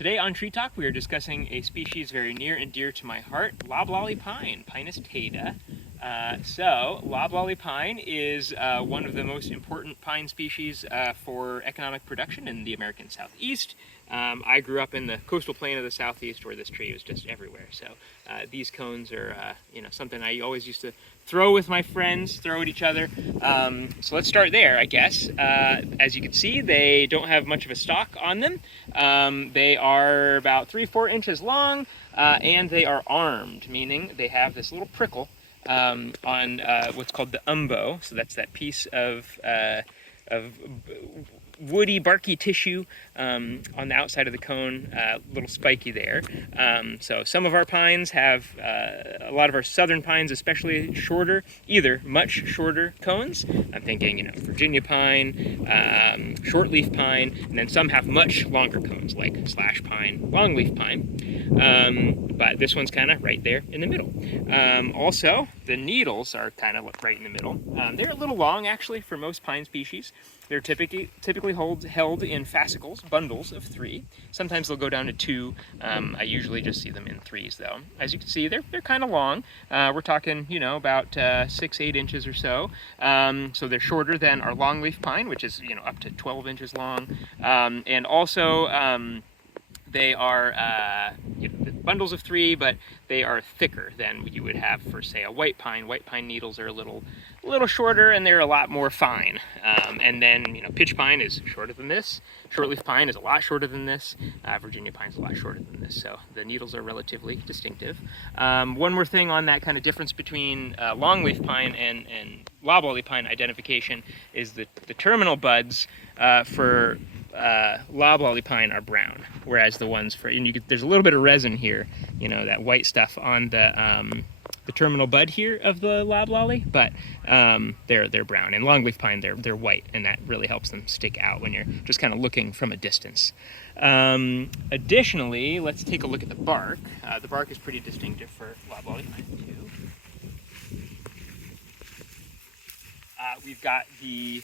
Today on Tree Talk, we are discussing a species very near and dear to my heart, loblolly pine, Pinus taeda. Loblolly pine is one of the most important pine species for economic production in the American Southeast. I grew up in the coastal plain of the Southeast where this tree was just everywhere. So these cones are, something I always used to throw with my friends, throw at each other. So let's start there, I guess. As you can see, they don't have much of a stalk on them. They are about 3-4 inches long, and they are armed, meaning they have this little prickle on what's called the umbo. So that's that piece of woody, barky tissue on the outside of the cone, little spiky there. So some of our pines have, a lot of our southern pines especially, either much shorter cones. I'm thinking, Virginia pine, shortleaf pine, and then some have much longer cones like slash pine, longleaf pine. But this one's kind of right there in the middle. Also, the needles are kind of right in the middle. They're a little long, actually, for most pine species. They're typically held in fascicles, bundles of 3. Sometimes they'll go down to 2. I usually just see them in 3s, though. As you can see, they're kind of long. We're talking, about 6-8 inches or so. So they're shorter than our longleaf pine, which is, up to 12 inches long. And also, they are bundles of 3, but they are thicker than you would have for, say, a white pine. White pine needles are a little shorter, and they're a lot more fine. And then, pitch pine is shorter than this. Shortleaf pine is a lot shorter than this. Virginia pine is a lot shorter than this. So the needles are relatively distinctive. One more thing on that kind of difference between longleaf pine and loblolly pine identification is the terminal buds for loblolly pine are brown, whereas the ones for, there's a little bit of resin here, that white stuff on the terminal bud here of the loblolly, but they're brown. And longleaf pine, they're white, and that really helps them stick out when you're just kind of looking from a distance. Additionally, let's take a look at the bark. The bark is pretty distinctive for loblolly pine too. We've got the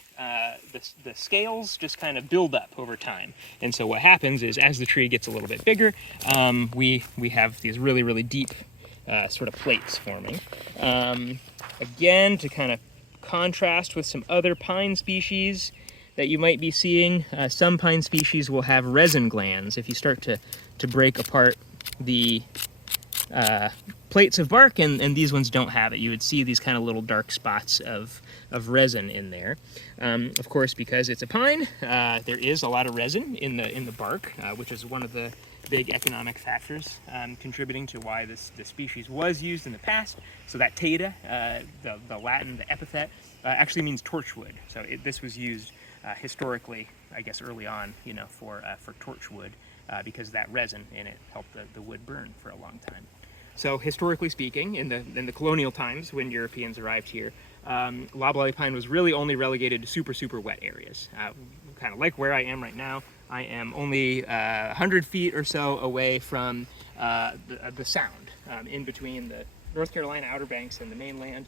scales just kind of build up over time. And so what happens is, as the tree gets a little bit bigger, we have these really, really deep sort of plates forming. Again, to kind of contrast with some other pine species that you might be seeing, some pine species will have resin glands. If you start to break apart the plates of bark, and these ones don't have it, you would see these kind of little dark spots of resin in there. Of course, because it's a pine, there is a lot of resin in the bark, which is one of the big economic factors contributing to why the species was used in the past. So that taeda, the Latin, the epithet, actually means torchwood. So this was used historically, I guess early on, for torchwood, because that resin in it helped the wood burn for a long time. So historically speaking, in the colonial times when Europeans arrived here, loblolly pine was really only relegated to super, super wet areas. Kind of like where I am right now. I am only 100 feet or so away from the Sound, in between the North Carolina Outer Banks and the mainland.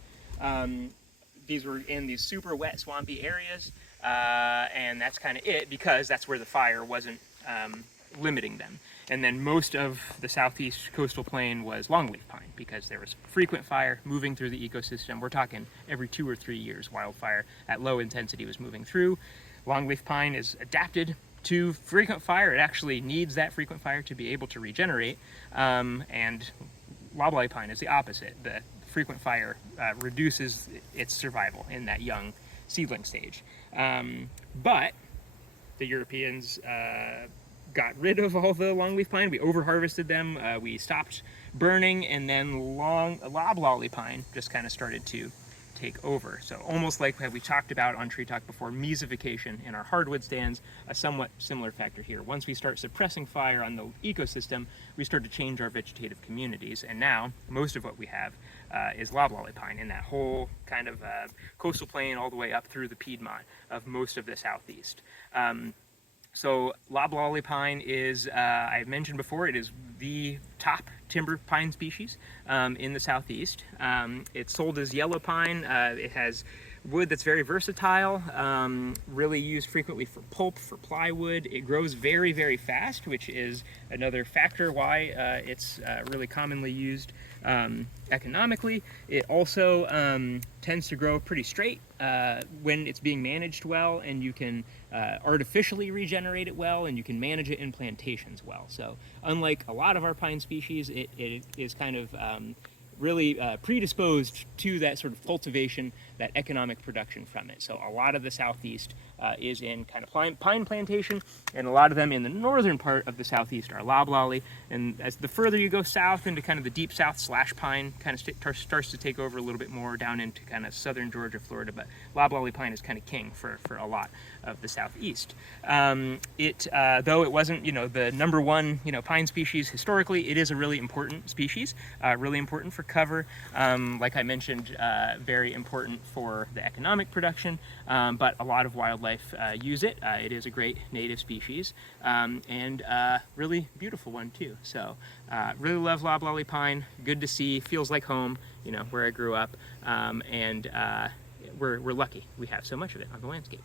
These were in these super wet, swampy areas, and that's kind of it, because that's where the fire wasn't limiting them. And then most of the southeast coastal plain was longleaf pine, because there was frequent fire moving through the ecosystem. We're talking every 2 or 3 years, wildfire at low intensity was moving through. Longleaf pine is adapted to frequent fire. It actually needs that frequent fire to be able to regenerate. And loblolly pine is the opposite. The frequent fire reduces its survival in that young seedling stage. But the Europeans got rid of all the longleaf pine. We over-harvested them. We stopped burning, and then loblolly pine just kind of started to take over. So almost like we talked about on Tree Talk before, mesification in our hardwood stands, a somewhat similar factor here. Once we start suppressing fire on the ecosystem, we start to change our vegetative communities, and now most of what we have is loblolly pine in that whole kind of coastal plain all the way up through the Piedmont of most of the Southeast. So loblolly pine is, I mentioned before, it is the top timber pine species in the Southeast. It's sold as yellow pine. It has wood that's very versatile, really used frequently for pulp, for plywood. It grows very, very fast, which is another factor why it's really commonly used economically. It also tends to grow pretty straight when it's being managed well, and you can artificially regenerate it well, and you can manage it in plantations well. So unlike a lot of our pine species, it is kind of really predisposed to that sort of cultivation, that economic production from it. So a lot of the Southeast is in kind of pine plantation, and a lot of them in the northern part of the Southeast are loblolly. And as the further you go south into kind of the deep south, slash pine kind of starts to take over a little bit more down into kind of southern Georgia, Florida. But loblolly pine is kind of king for a lot of the Southeast. Though it wasn't, the number one, pine species historically, it is a really important species, really important for cover. Like I mentioned, very important for the economic production, but a lot of wildlife use it. It is a great native species, and really beautiful one too. So really love loblolly pine. Good to see, feels like home, where I grew up, and we're lucky we have so much of it on the landscape.